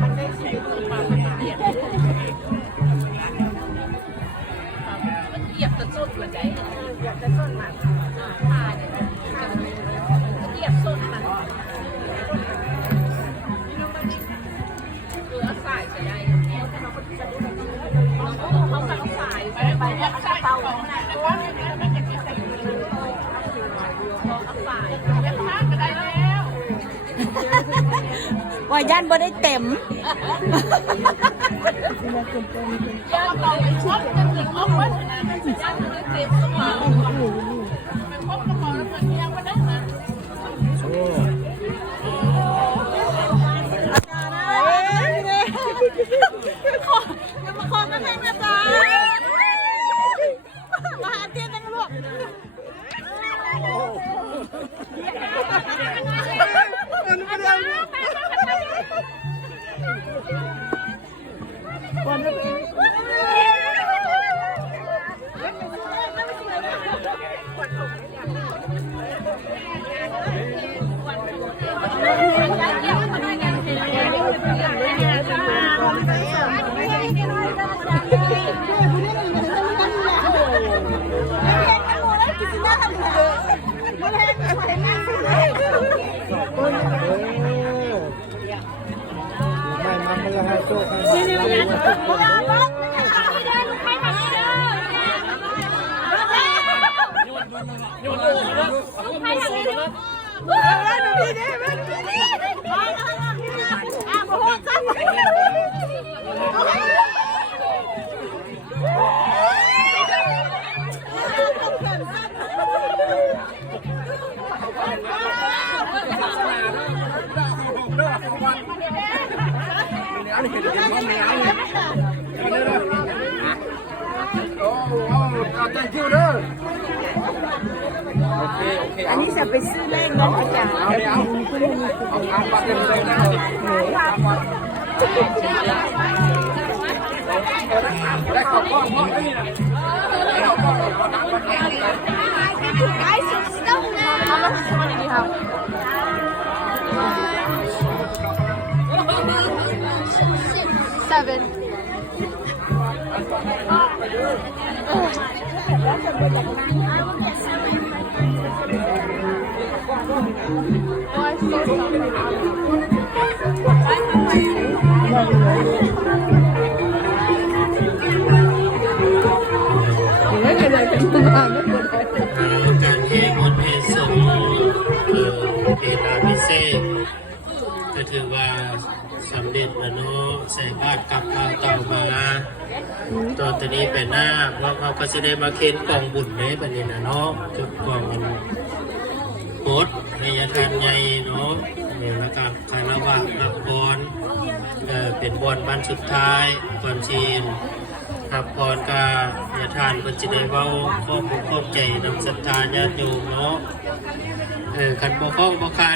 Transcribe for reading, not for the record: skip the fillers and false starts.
มันได้ชีวิตความละเอียดมันเหยียบจะส้นหัวใจเหยียบจะส้นมันผ่าเนี่ยเหยียบส้นมันคือเอาสายใส่ได้เขาใส่เอาสายไปแล้วกระเป๋าเอาสายแล้วข้างก็ได้แล้ว ว่าย่านบ่ได้เต็มย่านเราไปชดกันถึงออกวัดนะย่านเราเต็มกระเป๋าไปพบกระเป๋าแล้วมันยังไม่ได้นะมาขอกันให้นะจ๊ะมาหาเตี้ยกันลูกอันนี้จะไปซื้อแรงเงินอาจารย์ได้ขอบคุณพ่อนี่นะ Guys, it's still now. How much money do you have? Seven. Oh, I saw some. การเพลงวันเพลงสงเพลงอาพิเศษก็ถือว่าสำเร็จแล้วเนาะใส่บาตรกลับมาเก่ามาตอนนี้ไปหน้าเพราะเขาก็จะได้มาเค้นกองบุญในประเด็นนะเนาะจุดกองมันโคตรระยะทางใหญ่เนาะแล้วก็คารวะรับบอลเป็นบอลวันสุดท้ายก่อนจีนครับพรกาญาทานเพิ่นสิได้เว้าข้อมูลข้อใจนำศรัทธาญาติโยมเนาะคันบ่คล้องบ่คา